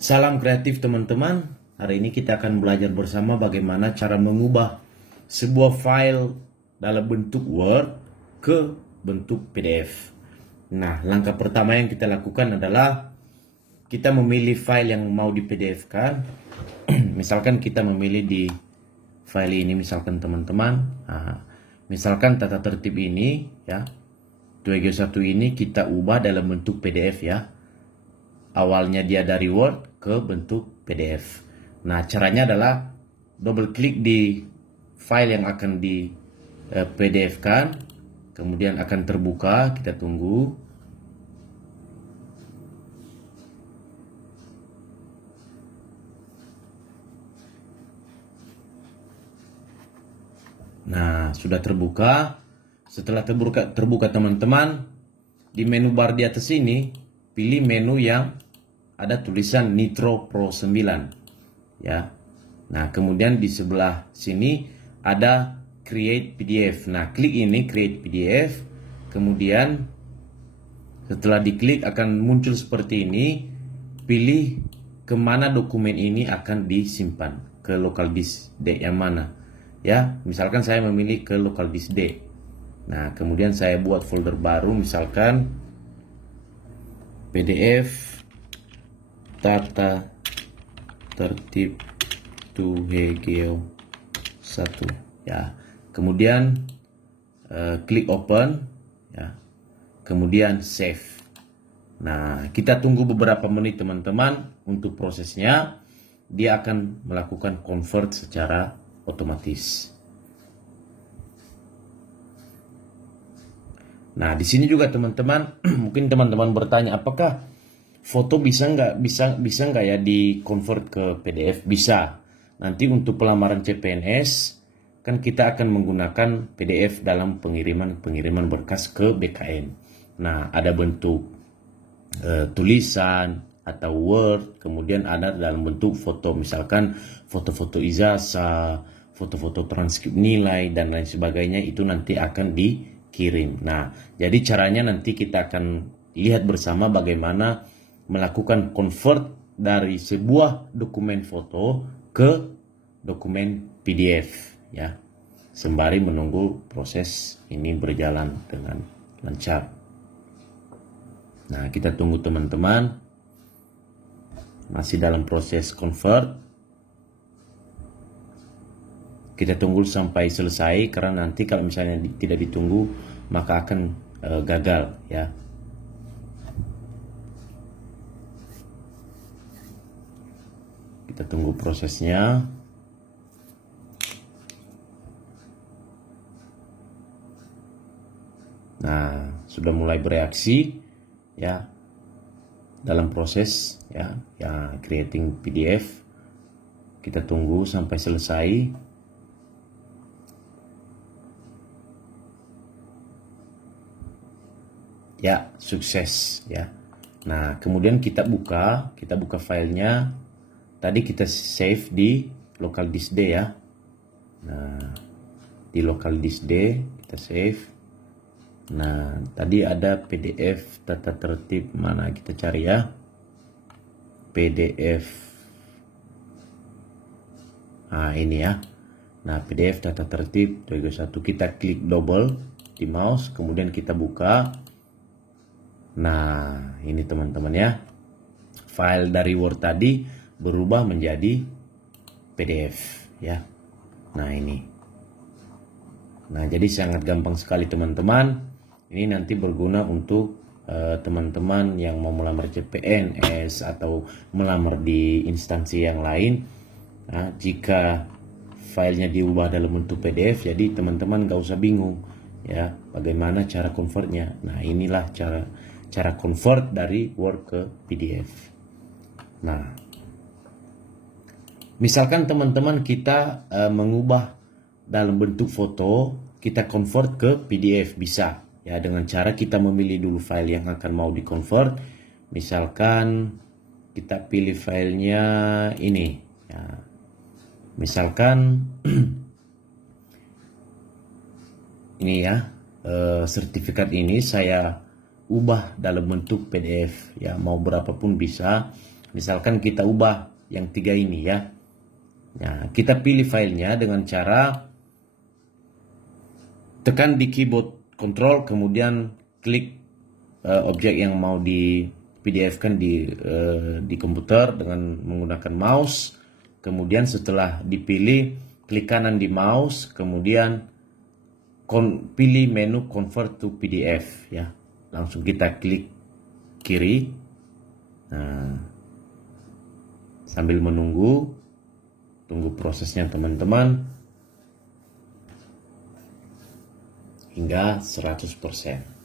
Salam kreatif teman-teman. Hari ini kita akan belajar bersama bagaimana cara mengubah sebuah file dalam bentuk Word ke bentuk PDF. Nah, langkah pertama yang kita lakukan adalah kita memilih file yang mau di PDF-kan. Misalkan kita memilih di file ini, misalkan teman-teman. Misalkan tata tertib ini ya. 2G1 ini kita ubah dalam bentuk PDF ya. Awalnya dia dari Word ke bentuk PDF. Nah, caranya adalah double klik di file yang akan di PDF-kan, kemudian akan terbuka, kita tunggu. Nah, sudah terbuka. Setelah terbuka teman-teman, di menu bar di atas ini pilih menu yang ada tulisan Nitro Pro 9 ya. Nah, kemudian di sebelah sini ada Create PDF. Nah, klik ini Create PDF. Kemudian setelah diklik akan muncul seperti ini. Pilih kemana dokumen ini akan disimpan, ke local disk D yang mana ya. Misalkan saya memilih ke local disk D. Nah, kemudian saya buat folder baru, misalkan PDF tata tertib 2G1 ya. Kemudian klik open ya. Kemudian save. Nah, kita tunggu beberapa menit teman-teman untuk prosesnya. Dia akan melakukan convert secara otomatis. Nah, di sini juga teman-teman, mungkin teman-teman bertanya, apakah foto bisa nggak ya di convert ke PDF? Bisa. Nanti untuk pelamaran CPNS kan kita akan menggunakan PDF dalam pengiriman berkas ke BKN. Nah, ada bentuk tulisan atau Word, kemudian ada dalam bentuk foto, misalkan foto-foto ijazah, foto-foto transkrip nilai dan lain sebagainya, itu nanti akan dikirim. Nah, jadi caranya nanti kita akan lihat bersama bagaimana melakukan convert dari sebuah dokumen foto ke dokumen PDF ya, sembari menunggu proses ini berjalan dengan lancar. Nah, kita tunggu teman-teman, masih dalam proses convert. Kita tunggu sampai selesai, karena nanti kalau misalnya tidak ditunggu maka akan gagal ya. Kita tunggu prosesnya. Nah, sudah mulai bereaksi ya dalam proses ya creating PDF. Kita tunggu sampai selesai. Ya, sukses ya. Nah, kemudian kita buka filenya. Tadi kita save di local disk D ya. Nah, di local disk D kita save. Nah, tadi ada PDF tata tertib, mana kita cari ya. PDF. Nah, ini ya. Nah, PDF tata tertib 2G1, kita klik double di mouse, kemudian kita buka. Nah, ini teman-teman ya. File dari Word tadi berubah menjadi PDF ya. Nah, ini. Nah, jadi sangat gampang sekali teman-teman. Ini nanti berguna untuk teman-teman yang mau melamar CPNS atau melamar di instansi yang lain. Nah, jika filenya diubah dalam bentuk PDF, jadi teman-teman gak usah bingung ya bagaimana cara convertnya. Nah, inilah cara convert dari Word ke PDF. Nah, misalkan teman-teman kita mengubah dalam bentuk foto, kita convert ke PDF, bisa ya, dengan cara kita memilih dulu file yang akan mau di convert. Misalkan kita pilih filenya ini ya. Misalkan ini ya, sertifikat ini saya ubah dalam bentuk PDF ya, mau berapapun bisa. Misalkan kita ubah yang 3 ini ya. Nah, kita pilih filenya dengan cara tekan di keyboard control, kemudian klik objek yang mau di PDF kan di komputer dengan menggunakan mouse. Kemudian setelah dipilih, klik kanan di mouse, kemudian pilih menu convert to PDF ya. Langsung kita klik kiri. Nah, sambil tunggu prosesnya teman-teman hingga 100%.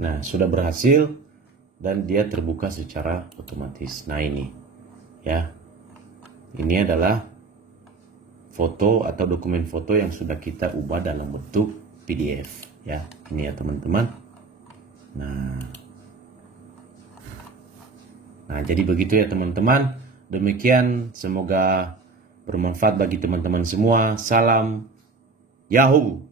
Nah, sudah berhasil dan dia terbuka secara otomatis. Nah, ini ya. Ini adalah foto atau dokumen foto yang sudah kita ubah dalam bentuk PDF ya. Ini ya teman-teman. Nah, jadi begitu ya teman-teman. Demikian, semoga bermanfaat bagi teman-teman semua. Salam Yahoo!